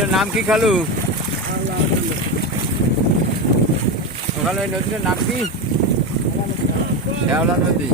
নদীটার নাম কি খালু? ওখানে নদীটার নাম কি? শ্যাওলা নদী।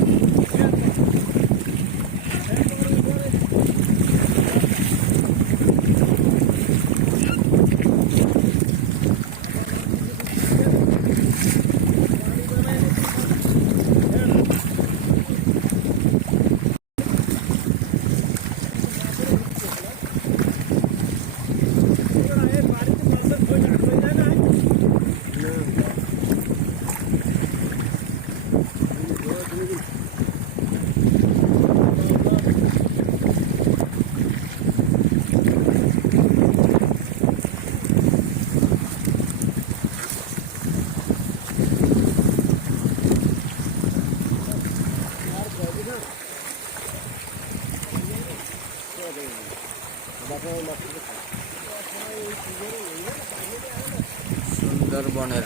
সুন্দরবনের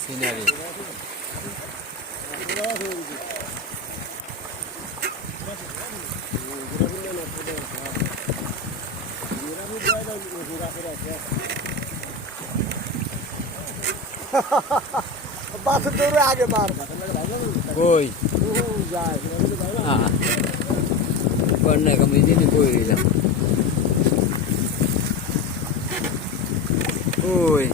সিনারি। বাসের দৌড়ে আগে মার কই বন্যা কমে দিনে বই গেলাম। ওই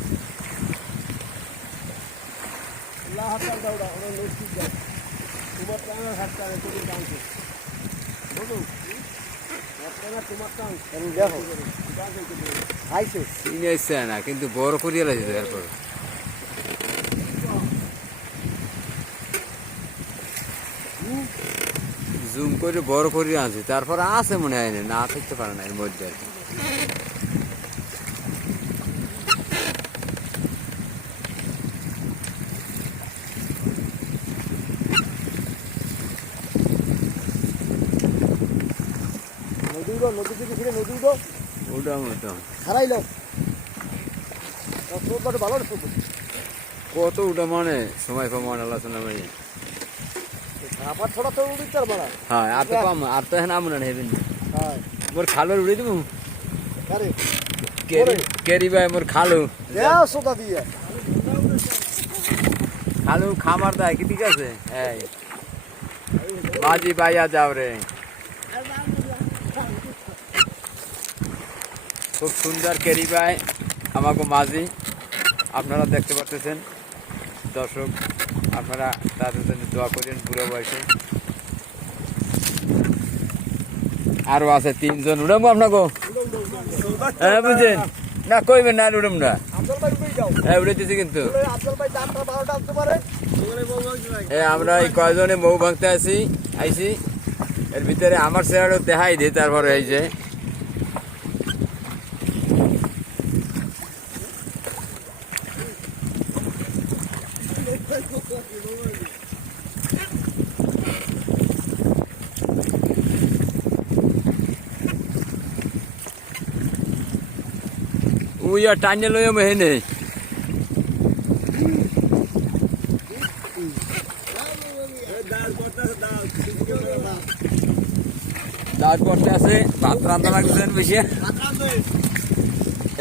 না কিন্তু বড় করিয়া লাগছে তারপর জুম করে বড় করিয়া আনছি, তারপর আছে মনে হয় না থাকতে পারে না এর মধ্যে আর কি। কত উঠা মানে সময় পাবো আলোচনা মানে হ্যাঁ আর তো পাম আর তো এখন আমনা হেবেন মোর খালোর উড়ে দিব কেরি ভাই মোর খালু খালু খামার দেয় কি ঠিক আছে এই বাজি পাইয়া যাও রে। খুব সুন্দর কেরি ভাই আমাকে মাঝি আপনারা দেখতে পাচ্ছেন দর্শক, আপনারা তাদের জন্য দোয়া করেন। বুড়ো বয়সে আরো আছে 3 জন উড়াবো আপনাকে, হ্যাঁ বুঝছেন না কইবেন না উড়াম না, হ্যাঁ উড়েতেছি কিন্তু আমরা এই কয়জনে বউ ভাঙতে আইছি এর ভিতরে আমার চেহারা দেখাই দিই, তারপরে এই যে উইয়া টাইনে লইয়া মেহেনে দাঁত করতে আছে ভাত রান্না লাগতেছেন বেশি।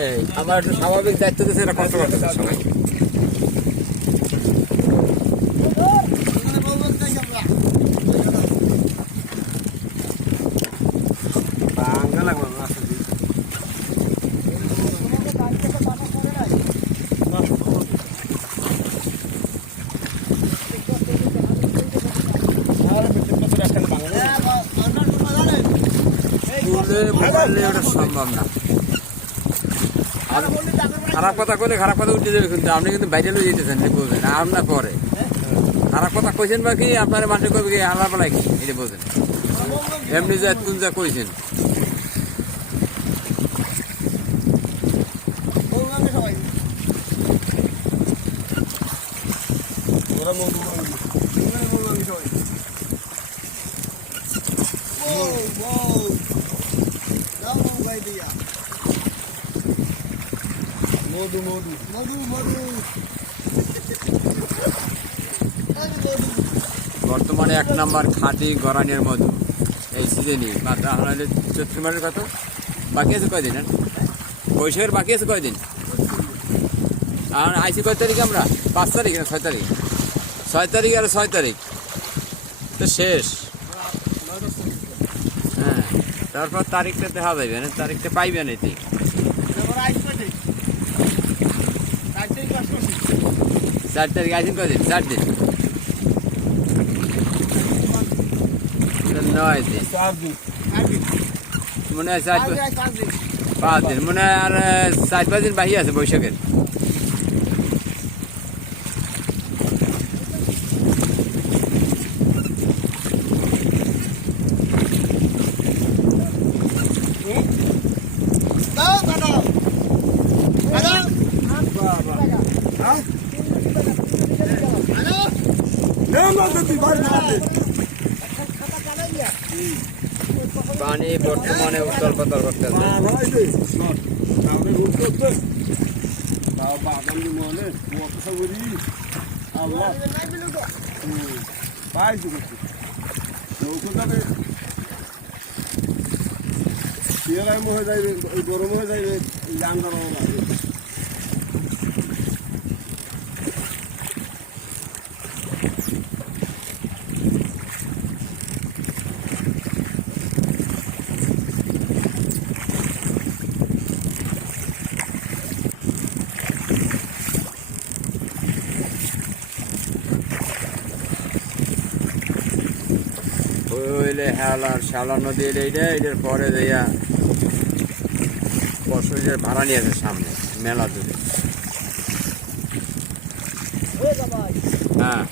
এই আমার একটু স্বাভাবিক দায়িত্ব দিচ্ছে, এটা কষ্ট করতেছে সবাই। সম্ভব না, খারাপ কথা কইলে খারাপ কথা উঠে যাবে, কিন্তু আপনি কিন্তু বাইরে লয়ে যেতেছেন বুঝলেন, আপনার পরে খারাপ কথা কইছেন বা কি আপনার মানুষ কবে কি আলার পালা কি এটা বোঝেন, এমনি যা কোন যা কইছেন। বর্তমানে 1 নম্বর খাঁটি গরানের মধু এই সিজনই মাত্র চৈত্র মাসের কত বাকি আছে কয়দিন বৈশাখের বাকি আছে কয়দিন? আর আইসি কয় তারিখ আমরা? 5 তারিখ না 6 তারিখ? 6 তারিখ আর 6 তারিখ তো শেষ। হ্যাঁ, তারপর তারিখটা দেখা যাবে না, তারিখটা পাইবেন এটি। 4 তারিখ আইসেন কয়দিন? 4 দিন, 9 দিন, মনে হয় 5 দিন, মনে হয় আর 4-5 দিন বাকি আছে বৈশাখের। পানি বর্তমানে উত্তল পাতল করতেছে। গরম হয়ে যাবে আন্দার ওইলে শালা নদী এইটা, এটার পরে যাইয়া বছরের ভাড়া নিয়ে আছে সামনে মেলা দূরে। হ্যাঁ